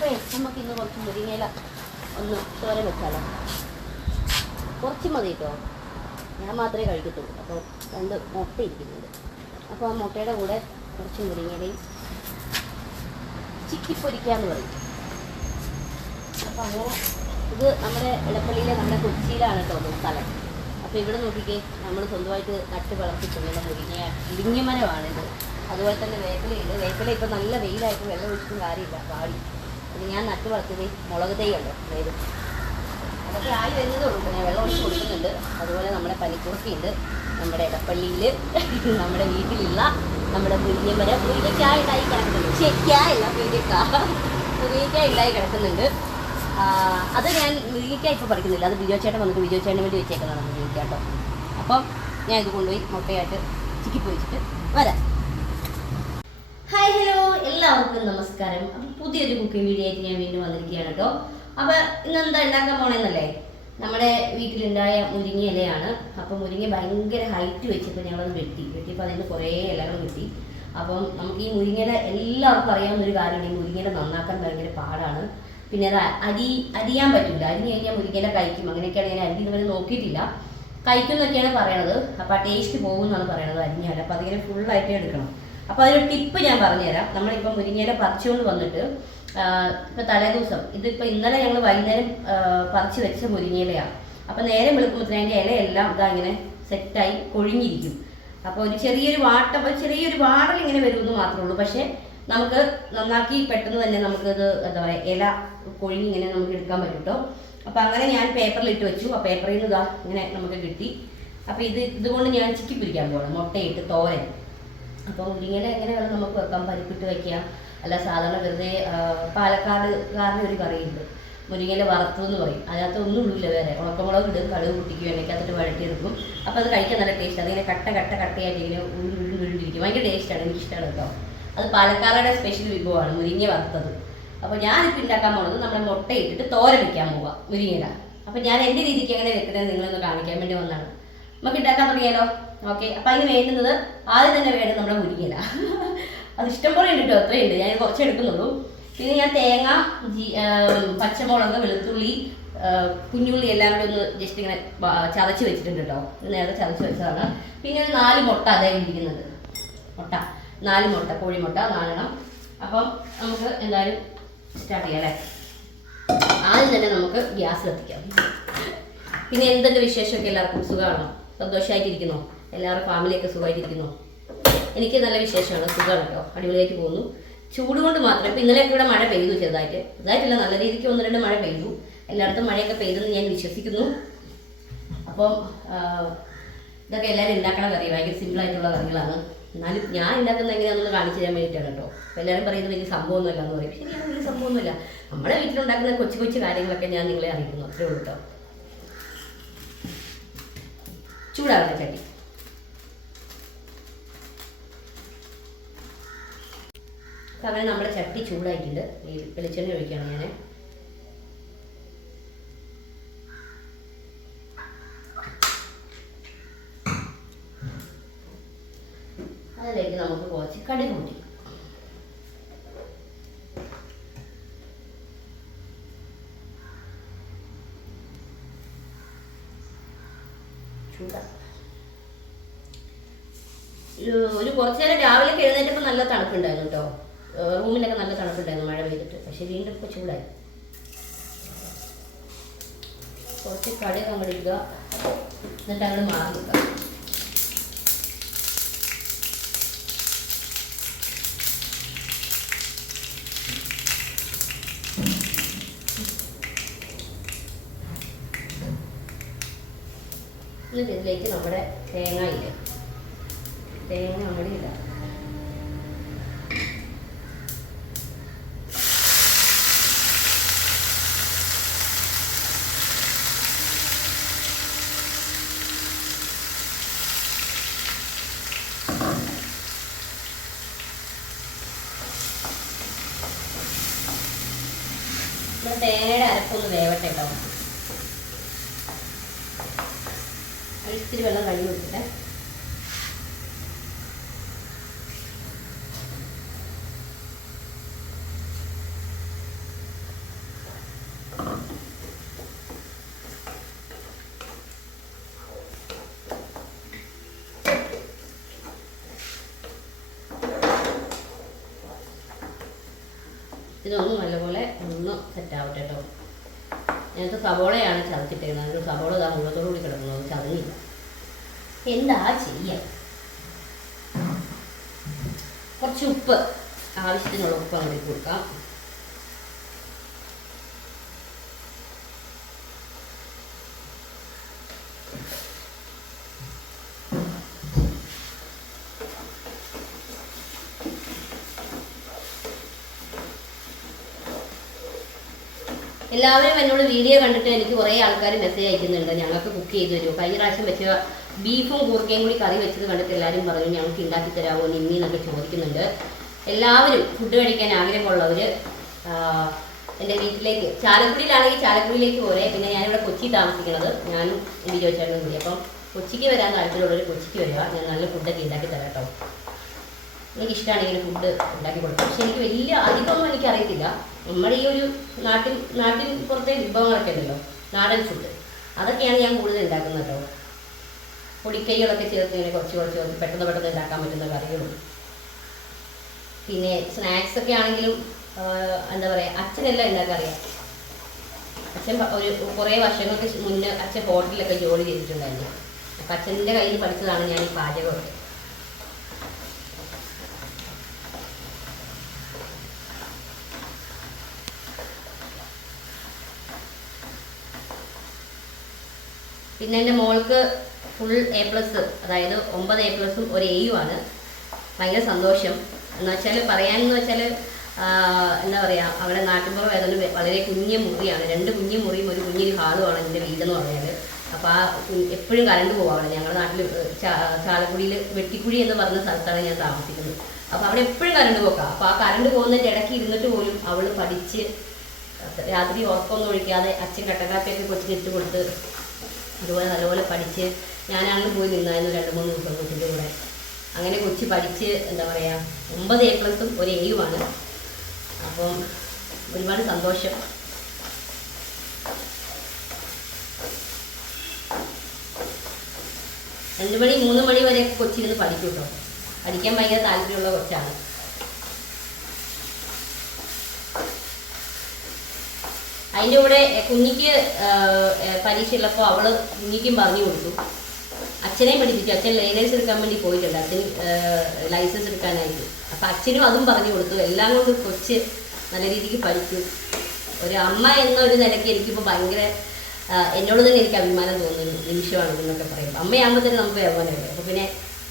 അപ്പോഴേ നമുക്ക് ഇന്ന് കുറച്ച് മുരിങ്ങയില ഒന്ന് തോരൻ വെച്ചാലോ? കുറച്ച് മതി കേട്ടോ ഞാൻ മാത്രമേ കഴിക്കത്തുള്ളൂ. അപ്പോൾ രണ്ട് മുട്ട ഇരിക്കുന്നുണ്ട് അപ്പോൾ ആ മുട്ടയുടെ കൂടെ കുറച്ച് മുരിങ്ങയിലയും ചിക്കിപ്പൊരിക്കാന്ന് പറയും. അപ്പോൾ അങ്ങനെ ഇത് നമ്മുടെ ഇടപ്പള്ളിയിലെ നമ്മുടെ കൊച്ചിയിലാണ് കേട്ടോ സ്ഥലം. അപ്പോൾ ഇവിടെ നോക്കിക്കേ നമ്മൾ സ്വന്തമായിട്ട് നട്ട് വളർത്തിക്കൊണ്ടുള്ള മുരിങ്ങ മുരിങ്ങമരമാണിത് അതുപോലെ തന്നെ വേപ്പിലയുണ്ട് വേപ്പില ഇപ്പോൾ നല്ല വെയിലായിട്ട് വെള്ളം ഒഴിച്ചിട്ടും കാര്യമില്ല പാടി ഇത് ഞാൻ നട്ട് വളർത്തിയത് മുളക് തൈ ഉണ്ടോ അതായത് അതൊക്കെ ആയി വരുന്നതേ ഉള്ളൂ. ഞാൻ വെള്ളം ഒഴിച്ച് കൊടുക്കുന്നുണ്ട്. അതുപോലെ നമ്മുടെ പനിക്കൂർക്കയുണ്ട് നമ്മുടെ ഇടപ്പള്ളിയിൽ നമ്മുടെ വീട്ടിലുള്ള നമ്മുടെ പുല്യമര പുരിക്കായിട്ടായി കിടക്കുന്നുണ്ട്. ശരിക്കായില്ല പുരിക്ക മുരിങ്ങയ്ക്ക ഉണ്ടായി കിടക്കുന്നുണ്ട്. അത് ഞാൻ മുരിക്കായി ഇപ്പോൾ പഠിക്കുന്നില്ല അത് ബിജോ ചേട്ടൻ വന്നിട്ട് ബിജോ ചേട്ടന് വേണ്ടി വെച്ചേക്കുന്നതാണ് മുരിക്കാട്ടോ കേട്ടോ അപ്പം ഞാൻ ഇത് കൊണ്ടുപോയി മുട്ടയായിട്ട് ചിക്കി പൊരിച്ചിട്ട് വരാം. ഹായ് ഹലോ എല്ലാവർക്കും നമസ്കാരം. അപ്പം പുതിയൊരു കുക്കിംഗ് വീഡിയോ ആയിട്ട് ഞാൻ വീണ്ടും വന്നിരിക്കുകയാണ് കേട്ടോ. അപ്പോൾ ഇന്ന് എന്താ ഉണ്ടാക്കാൻ പോണെന്നല്ലേ? നമ്മുടെ വീട്ടിലുണ്ടായ മുരിങ്ങ ഇലയാണ്. അപ്പോൾ മുരിങ്ങ ഭയങ്കര ഹൈറ്റ് വെച്ചപ്പോൾ ഞങ്ങളത് വെട്ടി. വെട്ടിയപ്പോൾ അതിന് കുറേ ഇലകൾ കിട്ടി. അപ്പം നമുക്ക് ഈ മുരിങ്ങയില എല്ലാവർക്കും അറിയാവുന്ന ഒരു കാര്യമാണ് ഈ മുരിങ്ങയില നന്നാക്കാൻ ഭയങ്കര പാടാണ്. പിന്നെ അത് അരി അരിയാൻ പറ്റില്ല അരിഞ്ഞ് കഴിഞ്ഞാൽ മുരിങ്ങയില കഴിക്കും. അങ്ങനെയൊക്കെയാണ് ഞാൻ അരി ഇതുവരെ നോക്കിയിട്ടില്ല. കഴിക്കും എന്നൊക്കെയാണ് പറയണത്. അപ്പം ആ ടേസ്റ്റ് പോകും എന്നാണ് പറയണത് അരിഞ്ഞാൽ അപ്പം അതിങ്ങനെ ഫുള്ളായിട്ട് എടുക്കണം. അപ്പോൾ അതിനൊരു ടിപ്പ് ഞാൻ പറഞ്ഞുതരാം. നമ്മളിപ്പോൾ മുരിങ്ങയില പറിച്ചുകൊണ്ട് വന്നിട്ട് ഇപ്പോൾ തലേദിവസം ഇതിപ്പോൾ ഇന്നലെ ഞങ്ങൾ വൈകുന്നേരം പറിച്ച് വെച്ച മുരിങ്ങയിലയാണ് അപ്പോൾ നേരെ വെളുക്കുമ്പോൾ അതിന്റെ ഇലയെല്ലാം ഇതാ ഇങ്ങനെ സെറ്റായി കൊഴിഞ്ഞിരിക്കും. അപ്പോൾ ഒരു ചെറിയൊരു വാട്ടം ചെറിയൊരു വാടൽ ഇങ്ങനെ വരുമെന്ന് മാത്രമേ ഉള്ളൂ. പക്ഷേ നമുക്ക് നന്നാക്കി പെട്ടെന്ന് തന്നെ നമുക്കത് എന്താ പറയുക ഇല കൊഴിഞ്ഞ് ഇങ്ങനെ നമുക്ക് എടുക്കാൻ പറ്റും കേട്ടോ അപ്പോൾ അങ്ങനെ ഞാൻ പേപ്പറിലിട്ട് വെച്ചു. ആ പേപ്പറിൽ നിന്ന് ഇതാ ഇങ്ങനെ നമുക്ക് കിട്ടി. അപ്പോൾ ഇത് ഇതുകൊണ്ട് ഞാൻ ചിക്കി പിടിക്കാൻ പോകണം മുട്ടയിട്ട് തോരൻ. അപ്പോൾ മുരിങ്ങയില എങ്ങനെ വേണം നമുക്ക് വെക്കാം പരിപ്പിട്ട് വെക്കാം അല്ല സാധാരണ വെറുതെ പാലക്കാടുകാരുടെ ഒരു കറിയുണ്ട്. മുരിങ്ങയില വറുത്തു എന്ന് പറയും. അതിനകത്ത് ഒന്നും ഇടില്ല വേറെ. ഉണക്കമുളക് ഇടും കടുക് പൊട്ടിക്കും എണ്ണയ്ക്കകത്തിട്ട് വഴട്ടിയെടുക്കും അപ്പോൾ അത് കഴിക്കാൻ നല്ല ടേസ്റ്റ് അതിങ്ങനെ കട്ട കട്ട കട്ടയായിട്ട് ഇങ്ങനെ ഉരുണ്ട് ഉരുണ്ട് ഉരുണ്ടിരിക്കും. ഭയങ്കര ടേസ്റ്റാണ് എനിക്കിഷ്ടമാണ് കേട്ടോ. അത് പാലക്കാരുടെ സ്പെഷ്യൽ വിഭവമാണ് മുരിങ്ങ വറുത്തത്. അപ്പോൾ ഞാനിപ്പോൾ ഉണ്ടാക്കാൻ പോകുന്നത് നമ്മുടെ മുട്ട ഇട്ടിട്ട് തോരൻ വെക്കാൻ പോവാം മുരിങ്ങയില അപ്പോൾ ഞാൻ എന്റെ രീതിക്ക് എങ്ങനെ വെക്കുന്നത് നിങ്ങളൊന്ന് കാണിക്കാൻ വേണ്ടി വന്നതാണ്. നമുക്ക് ഉണ്ടാക്കാൻ തുടങ്ങിയാലോ? ഓക്കെ അപ്പം അതിന് വേണ്ടുന്നത് ആദ്യം തന്നെ വേണ്ടത് നമ്മുടെ മുരിങ്ങയില. അത് ഇഷ്ടം പോലെ ഉണ്ട് കേട്ടോ അത്രയുണ്ട് ഞാൻ കുറച്ച് എടുക്കുന്നുള്ളൂ. പിന്നെ ഞാൻ തേങ്ങ പച്ചമുളക് വെളുത്തുള്ളി കുഞ്ഞുള്ളി എല്ലാം കൂടി ഒന്ന് ജസ്റ്റ് ഇങ്ങനെ ചതച്ച് വെച്ചിട്ടുണ്ട് കേട്ടോ നേരത്തെ ചതച്ച് വെച്ചതാണ്. പിന്നെ നാല് മുട്ട അതേ ഇരിക്കുന്നത് മുട്ട. നാല് മുട്ട കോഴിമുട്ട നാലെണ്ണം. അപ്പം നമുക്ക് എന്തായാലും സ്റ്റാർട്ട് ചെയ്യാം അല്ലേ? ആദ്യം തന്നെ നമുക്ക് ഗ്യാസ് കത്തിക്കാം പിന്നെ എന്തുണ്ട് വിശേഷമൊക്കെ എല്ലാവർക്കും സുഖമാണോ? സന്തോഷമായിട്ടിരിക്കുന്നോ? എല്ലാവരും ഫാമിലിയൊക്കെ സുഖമായിട്ടിരിക്കുന്നോ. എനിക്ക് നല്ല വിശേഷമാണ്. സുഖമാണ് കേട്ടോ അടിപൊളിയായിട്ട് പോകുന്നു. ചൂട് കൊണ്ട് മാത്രം. ഇപ്പം ഇന്നലെയൊക്കെ ഇവിടെ മഴ പെയ്തു ചെറുതായിട്ട്. ചെറുതായിട്ടില്ല നല്ല രീതിക്ക് ഒന്ന് രണ്ട് മഴ പെയ്തു. എല്ലായിടത്തും മഴയൊക്കെ പെയ്തെന്ന് ഞാൻ വിശ്വസിക്കുന്നു. അപ്പം ഇതൊക്കെ എല്ലാവരും ഉണ്ടാക്കണ കറി ഭയങ്കര സിമ്പിൾ ആയിട്ടുള്ള കറികളാണ്. എന്നാലും ഞാൻ ഉണ്ടാക്കുന്ന എങ്ങനെയാണെന്ന് കാണിച്ചു തരാൻ വേണ്ടിയിട്ടാണ് കേട്ടോ. അപ്പോൾ എല്ലാവരും പറയുന്നത് വലിയ സംഭവമൊന്നുമല്ല എന്ന് പറയും. ശരിയാണ് വലിയ സംഭവമൊന്നുമില്ല. നമ്മുടെ വീട്ടിലുണ്ടാക്കുന്ന കൊച്ചു കൊച്ചു കാര്യങ്ങളൊക്കെ ഞാൻ നിങ്ങളെ അറിയിക്കുന്നു. അത്രേ ഉള്ളൂ കേട്ടോ. ചൂടാകട്ടെ ചട്ടി. നമ്മൾ നമ്മുടെ ചട്ടി ചൂടായിട്ടുണ്ട് ഈ വെളിച്ചെണ്ണ ഒഴിക്കണം ഞാൻ അതിലേക്ക് നമുക്ക് കുറച്ച് കടുക് കൂട്ടി ഒരു കുറച്ചു നേരം രാവിലെ എഴുന്നേറ്റപ്പോൾ നല്ല തണുപ്പുണ്ടായിരുന്നു കേട്ടോ. ഏഹ് റൂമിലൊക്കെ നല്ല തണുപ്പുണ്ടായിരുന്നു മഴ പെയ്തിട്ട്. പക്ഷെ വീണ്ടും ഇപ്പോൾ ചൂടായി. കുറച്ച് കടി അങ്ങോട്ട് എന്നിട്ട് അങ്ങോട്ട് മാറി എന്നിട്ട് ഇതിലേക്ക് നമ്മുടെ തേങ്ങ ഇല്ല? തേങ്ങ അങ്ങോട്ട് നമ്മൾ തേങ്ങയുടെ അരപ്പൊന്ന് വേവട്ടെ കേട്ടോ. ഇത്തിരി വെള്ളം കഴുകി കൊടുത്തിട്ട് ഇതൊന്നും നല്ലപോലെ ഒന്ന് സെറ്റ് ആവട്ടെ കേട്ടോ ഞാനത്തെ സവോളയാണ് ചതച്ചിട്ടേക്കുന്നത്. അതിന് സവോള ഇതാ മുഖത്തോടു കൂടി കിടക്കുന്നത് ചതങ്ങില്ല എന്താ ചെയ്യുക കുറച്ച് ഉപ്പ്. ആവശ്യത്തിനുള്ള ഉപ്പ് അങ്ങോട്ട് കൊടുക്കാം. എല്ലാവരും എന്നോട് വീഡിയോ കണ്ടിട്ട് എനിക്ക് കുറേ ആൾക്കാർ മെസ്സേജ് അയക്കുന്നുണ്ട്. ഞങ്ങൾക്ക് കുക്ക് ചെയ്ത് തരുമോ? കഴിഞ്ഞ പ്രാവശ്യം വെച്ച ബീഫും കൂർക്കയും കൂടി കറി വെച്ചത് കണ്ടിട്ട് എല്ലാവരും പറഞ്ഞു ഞങ്ങൾക്ക് ഉണ്ടാക്കി തരാമോ നിമ്മി എന്നൊക്കെ ചോദിക്കുന്നുണ്ട്. എല്ലാവരും ഫുഡ് കഴിക്കാൻ ആഗ്രഹമുള്ളവർ എന്റെ വീട്ടിലേക്ക് ചാലക്കുടിയിലാണെങ്കിൽ ചാലക്കുടിയിലേക്ക് പോരെ. പിന്നെ ഞാനിവിടെ കൊച്ചി താമസിക്കുന്നത്. ഞാനും എന്റെ ചോദിച്ചാലും കൂടി. അപ്പം കൊച്ചിക്ക് വരാൻ താല്പര്യമുള്ളവർ കൊച്ചിക്ക് വരിക. ഞാൻ നല്ല ഫുഡൊക്കെ ഉണ്ടാക്കി തരാം കേട്ടോ എനിക്കിഷ്ടമാണ് ഇങ്ങനെ ഫുഡ് ഉണ്ടാക്കി കൊടുക്കും. പക്ഷെ എനിക്ക് വലിയ അധികമൊന്നും എനിക്കറിയത്തില്ല. നമ്മുടെ ഈ ഒരു നാട്ടിൻ നാട്ടിൻ പുറത്തെ വിഭവങ്ങളൊക്കെ ഉണ്ടല്ലോ നാടൻ ഫുഡ് അതൊക്കെയാണ് ഞാൻ കൂടുതൽ ഉണ്ടാക്കുന്നത് കേട്ടോ. പൊടിക്കൈകളൊക്കെ ചേർത്ത് ഇങ്ങനെ കുറച്ച് കുറച്ച് കുറച്ച് പെട്ടെന്ന് പെട്ടെന്ന് ഉണ്ടാക്കാൻ പറ്റുന്ന കറികളും. പിന്നെ സ്നാക്സ് ഒക്കെ ആണെങ്കിലും എന്താ പറയുക അച്ഛനെല്ലാം ഉണ്ടാക്കാൻ അറിയാം അച്ഛൻ ഒരു കുറേ വർഷങ്ങൾക്ക് മുന്നേ അച്ഛൻ ഹോട്ടലിലൊക്കെ ജോലി ചെയ്തിട്ടുണ്ടായിരുന്നു. അപ്പം അച്ഛന്റെ കയ്യിൽ പഠിച്ചതാണ് ഞാൻ ഈ പാചകമൊക്കെ. പിന്നെ എന്റെ മോൾക്ക് ഫുൾ എ പ്ലസ് അതായത് ഒമ്പത് എ പ്ലസും ഒരു എയും ആണ്. ഭയങ്കര സന്തോഷം. എന്ന് വെച്ചാൽ പറയാനെന്ന് വെച്ചാൽ എന്താ പറയുക അവിടെ നാട്ടിൻപുറം ആയതുകൊണ്ട് വളരെ കുഞ്ഞു മുറിയാണ്. രണ്ട് കുഞ്ഞു മുറിയും ഒരു കുഞ്ഞൊരു ഹാളുമാണ് എന്റെ വീടെന്ന് പറഞ്ഞാൽ അപ്പോൾ ആ എപ്പോഴും കറണ്ട് പോകും ഞങ്ങളുടെ നാട്ടിൽ ചാലക്കുടിയിൽ വെട്ടിക്കുഴി എന്ന് പറഞ്ഞ സ്ഥലത്താണ് ഞാൻ താമസിക്കുന്നത്. അപ്പോൾ അവിടെ എപ്പോഴും കറണ്ട് പോക്കാം. അപ്പോൾ ആ കറണ്ട് പോകുന്നതിന്റെ ഇടയ്ക്ക് ഇരുന്നിട്ട് പോലും അവൾ പഠിച്ച് രാത്രി ഉറക്കമൊന്നും ഒഴിക്കാതെ അച്ഛൻ കട്ടക്കാപ്പിയൊക്കെ കൊച്ചിന് ഇട്ട് കൊടുത്ത് അതുപോലെ നല്ലപോലെ പഠിച്ച് ഞാനാണെന്ന് പോയി നിന്നായിരുന്നു രണ്ട് മൂന്ന് ദിവസം കൊച്ചിന്റെ കൂടെ. അങ്ങനെ കൊച്ചി പഠിച്ച് എന്താ പറയുക ഒമ്പത് എ പ്ലസും ഒരു എയുമാണ് അപ്പം ഒരുപാട് സന്തോഷം. രണ്ട് മണി മൂന്ന് മണി വരെ കൊച്ചിരുന്ന് പഠിക്കും കേട്ടോ പഠിക്കാൻ ഭയങ്കര താല്പര്യമുള്ള കൊച്ചാണ്. അതിന്റെ കൂടെ കുഞ്ഞിക്ക് പരീക്ഷ ഉള്ളപ്പോൾ അവൾ കുഞ്ഞിക്കും പറഞ്ഞു കൊടുത്തു. അച്ഛനെയും പഠിപ്പിച്ചു. അച്ഛൻ ലൈസൻസ് എടുക്കാൻ വേണ്ടി പോയിട്ടുണ്ട്. അച്ഛൻ ലൈസൻസ് എടുക്കാനായിട്ട്. അപ്പം അച്ഛനും അതും പറഞ്ഞു കൊടുത്തു. എല്ലാം കൊണ്ട് കൊച്ച് നല്ല രീതിക്ക് പഠിച്ചു. ഒരു അമ്മ എന്ന ഒരു നിലയ്ക്ക് എനിക്കിപ്പോൾ ഭയങ്കര എന്നോട് തന്നെ എനിക്ക് അഭിമാനം തോന്നുന്നു. നിമിഷമാണ് എന്നൊക്കെ പറയും അമ്മയാകുമ്പോൾ തന്നെ നമുക്ക് അഭിമാനമല്ലേ അപ്പോൾ പിന്നെ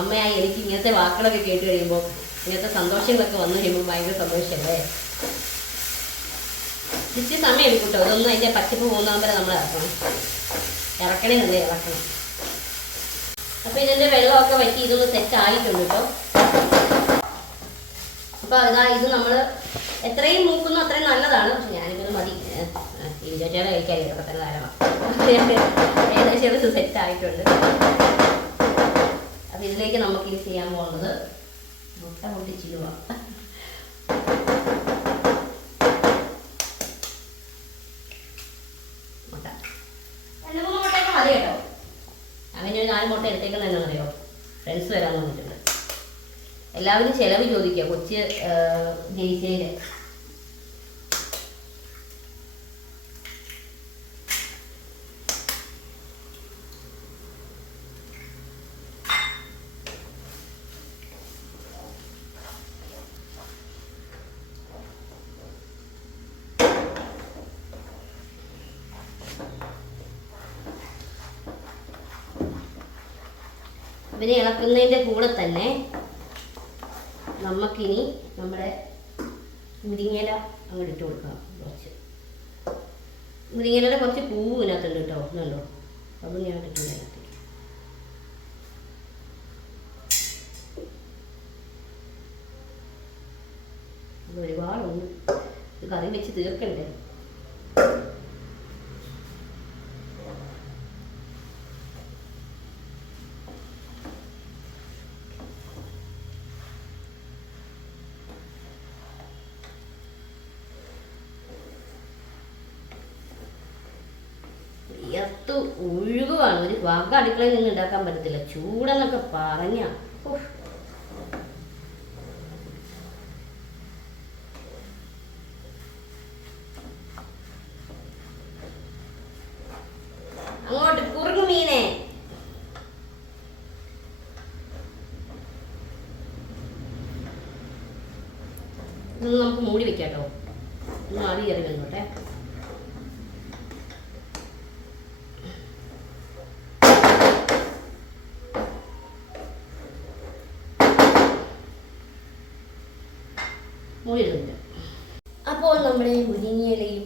അമ്മയായി എനിക്ക് ഇങ്ങനത്തെ വാക്കുകളൊക്കെ കേട്ട് കഴിയുമ്പോൾ ഇങ്ങനത്തെ സന്തോഷങ്ങളൊക്കെ വന്നു കഴിയുമ്പോൾ ഭയങ്കര സന്തോഷമല്ലേ ഇച്ചിരി സമയം എടുക്കും കേട്ടോ. ഇതൊന്നും അതിന്റെ പച്ചപ്പ് പോകുന്നതാകുമ്പോൾ വരെ നമ്മൾ ഇറക്കണം. ഇറക്കണേ നല്ല ഇറക്കണം. അപ്പോൾ ഇതിന്റെ വെള്ളമൊക്കെ വറ്റി ഇതൊന്ന് സെറ്റ് ആയിട്ടുണ്ട് കേട്ടോ. അപ്പോൾ അതാ ഇത് നമ്മൾ എത്രയും മൂക്കുന്നു അത്രയും നല്ലതാണ്. പക്ഷെ ഞാനിപ്പോൾ ഇത് മതി. ഇരുചേട്ട കഴിക്കാൻ ഇതൊക്കെ തന്നെ ധാരാളം. ഏകദേശം ഇത് സെറ്റ് ആയിട്ടുണ്ട്. അപ്പോൾ ഇതിലേക്ക് നമുക്ക് ഇനി ചെയ്യാൻ പോകുന്നത് മുട്ട പൊട്ടിച്ചിടുക മുട്ട രണ്ട് മൂന്ന് മുട്ടയൊക്കെ മതി കേട്ടോ അങ്ങനെ ഒരു നാല് മുട്ട എടുത്തേക്കുന്ന എന്നാണെന്നറിയോ ഫ്രണ്ട്സ് വരാൻ വന്നിട്ടുണ്ട്. എല്ലാവരും ചിലവ് ചോദിക്കുക കൊച്ചി ജയിച്ചതിൽ ഇവരെ ഇളക്കുന്നതിന്റെ കൂടെ തന്നെ നമുക്കിനി നമ്മുടെ മുരിങ്ങയില അങ്ങോട്ട് ഇട്ട് കൊടുക്കാം കുറച്ച്. മുരിങ്ങയിലയുടെ കുറച്ച് പൂവ് ഇതിനകത്തുണ്ട് കേട്ടോ ഒന്നുണ്ടോ അതും ഞാൻ ഇട്ടിട്ടുണ്ട് അതിനകത്ത്. ഒരുപാടുണ്ട്. ഇത് കറി വെച്ച് തീർക്കണ്ടേ? ഒഴുകുവാണ് ഒരു വക അടുക്കളയിൽ നിന്ന് ഉണ്ടാക്കാൻ പറ്റത്തില്ല. ചൂടെന്നൊക്കെ പറഞ്ഞ ഇതൊന്ന് നമുക്ക് മൂടി വെക്കാം കേട്ടോ ഒന്ന് ആവി കയറി വന്നോട്ടെ മൂടി ഇടുന്നുണ്ട് അപ്പോൾ നമ്മുടെ മുരിങ്ങയിലയും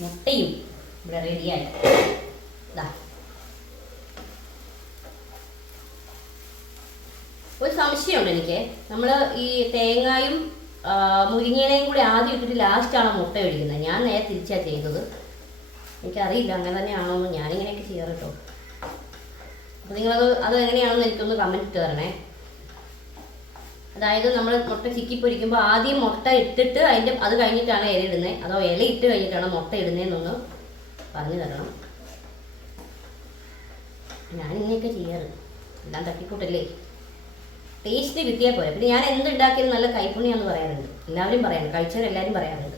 മുട്ടയും ഇവിടെ റെഡിയായി ഇതാ ഒരു സംശയമുണ്ട് എനിക്ക്. നമ്മൾ ഈ തേങ്ങായും മുരിങ്ങയിലയും കൂടി ആദ്യം ഇട്ടിട്ട് ലാസ്റ്റാണ് മുട്ട ഒഴിക്കുന്നത് ഞാൻ നേരെ തിരിച്ചാണ് ചെയ്തത്. എനിക്കറിയില്ല അങ്ങനെ തന്നെയാണോ ഞാനിങ്ങനെയൊക്കെ ചെയ്യാറ് കേട്ടോ അപ്പോൾ നിങ്ങളത് അത് എങ്ങനെയാണെന്ന് എനിക്കൊന്ന് കമന്റ് തരണേ. അതായത് നമ്മൾ മുട്ട ചിക്കി പൊരിക്കുമ്പോൾ ആദ്യം മുട്ട ഇട്ടിട്ട് അതിന്റെ അത് കഴിഞ്ഞിട്ടാണ് ഇല ഇടുന്നത് അതോ ഇല ഇട്ട് കഴിഞ്ഞിട്ടാണ് മുട്ട ഇടുന്നതെന്നൊന്ന് പറഞ്ഞു തരണം. ഞാൻ ഇങ്ങനെയൊക്കെ ചെയ്യാറ്. എല്ലാം തട്ടിക്കൂട്ടല്ലേ? ടേസ്റ്റ് കിട്ടിയാൽ പോരെ. പിന്നെ ഞാൻ എന്ത് ഉണ്ടാക്കിയാലും നല്ല കൈപ്പുണ്യാന്ന് പറയാറുണ്ട്. എല്ലാവരും പറയാറുണ്ട് കഴിച്ചവരെല്ലാവരും പറയാറുണ്ട്.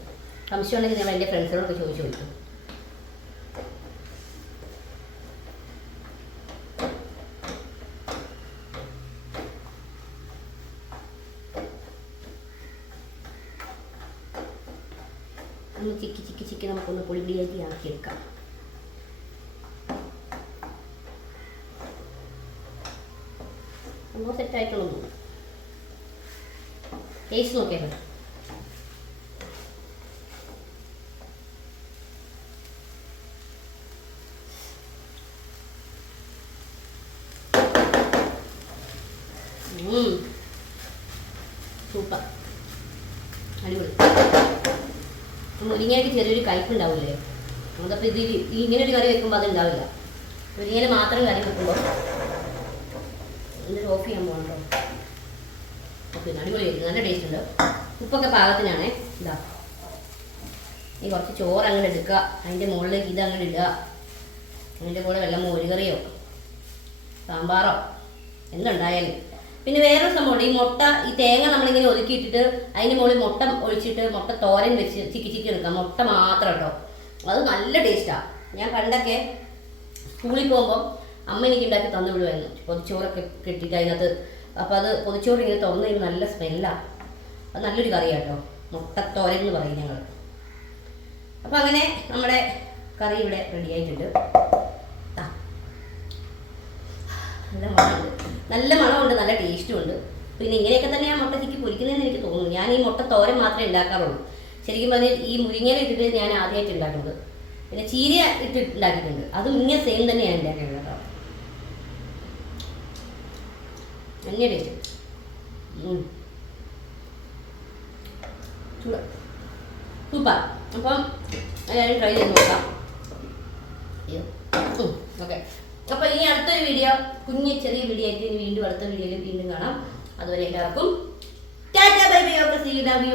സംശയമുണ്ടെങ്കിൽ ഞാൻ എന്റെ ഫ്രണ്ട്സിനോടൊക്കെ ചോദിച്ചു ചോദിക്കും ഒന്ന് ചിക്കി ചിക്കി ചിക്കി നമുക്കൊന്ന് പൊടി പൊടിയാക്കി ആക്കിയെടുക്കാം നമ്മൾ സെറ്റ് ആയിട്ടുള്ളൂ ടേസ്റ്റ് നോക്കിയാൽ മതി സൂപ്പർ അടിപൊളി മുരിങ്ങയ്ക്ക് ചെറിയൊരു കയ്പുണ്ടാവില്ലേ നമുക്കപ്പോൾ ഇതിൽ ഈ ഇങ്ങനെ ഒരു കറി വെക്കുമ്പോൾ അത് ഉണ്ടാവില്ല മുരിങ്ങയിൽ മാത്രം കറി വെക്കുമ്പോൾ എന്നിട്ട് ഓഫ് ചെയ്യാൻ പോകണം കേട്ടോ ഓക്കെ അടിപൊളിയായിരുന്നു നല്ല ടേസ്റ്റ് ഉണ്ട്. ഉപ്പൊക്കെ പാകത്തിനാണേ. ഇതാ. ഈ കുറച്ച് ചോറ് അങ്ങനെ എടുക്കുക. അതിന്റെ മുകളിലേക്ക് ഇത് അങ്ങനെ ഇടുക. അതിന്റെ കൂടെ വല്ല മോരുകറിയോ? സാമ്പാറോ? എന്തുണ്ടായാലും. പിന്നെ വേറൊരു സംഭവമുണ്ട്. ഈ മുട്ട ഈ തേങ്ങ നമ്മളിങ്ങനെ ഒതുക്കിയിട്ടിട്ട് അതിന് മുകളിൽ മുട്ട ഒഴിച്ചിട്ട് മുട്ട തോരൻ വെച്ച് ചിക്കി ചിക്കി എടുക്കാം. മുട്ട മാത്രം കേട്ടോ അത് നല്ല ടേസ്റ്റാണ് ഞാൻ പണ്ടൊക്കെ സ്കൂളിൽ പോകുമ്പോൾ അമ്മ എനിക്ക് ഉണ്ടാക്കി തന്നു വിടുമായിരുന്നു പൊതിച്ചോറൊക്കെ കിട്ടിയിട്ട് അതിനകത്ത്. അപ്പോൾ അത് പൊതിച്ചോറ് ഇങ്ങനെ തുറന്നു കഴിയുമ്പോൾ നല്ല സ്മെല്ലാണ് അത് നല്ലൊരു കറിയാണ് കേട്ടോ മുട്ടത്തോരൻ എന്ന് പറയും ഞങ്ങൾ അപ്പോൾ അങ്ങനെ നമ്മുടെ കറി ഇവിടെ റെഡി ആയിട്ടുണ്ട്. നല്ല മണമുണ്ട് നല്ല മണമുണ്ട് നല്ല ടേസ്റ്റും ഉണ്ട് പിന്നെ ഇങ്ങനെയൊക്കെ തന്നെയാണ് മുട്ട ചിക്കി പൊരിക്കുന്നതെന്ന് എനിക്ക് തോന്നുന്നു. ഞാൻ ഈ മുട്ട തോരൻ മാത്രമേ ഉണ്ടാക്കാറുള്ളൂ. ശരിക്കും പറഞ്ഞാൽ ഈ മുരിങ്ങയില ഇട്ടിട്ട് ഞാൻ ആദ്യമായിട്ട് ഉണ്ടാക്കുന്നത്. പിന്നെ ചീര ഇട്ട് ഉണ്ടാക്കിയിട്ടുണ്ട്. അതും ഇങ്ങനെ സെയിം തന്നെയാണ് ഉണ്ടാക്കുന്നത് കേട്ടോ. നല്ല ടേസ്റ്റ് സൂപ്പർ. അപ്പം എല്ലാവരും ട്രൈ ചെയ്ത് നോക്കാം. ഓക്കെ. അപ്പോൾ ഇനി അടുത്തൊരു വീഡിയോ കുഞ്ഞ് ചെറിയ വീഡിയോ ആയിട്ട് വീണ്ടും അടുത്ത വീഡിയോയിൽ വീണ്ടും കാണാം. അതുവരെ എല്ലാവർക്കും tata bye bye okay see love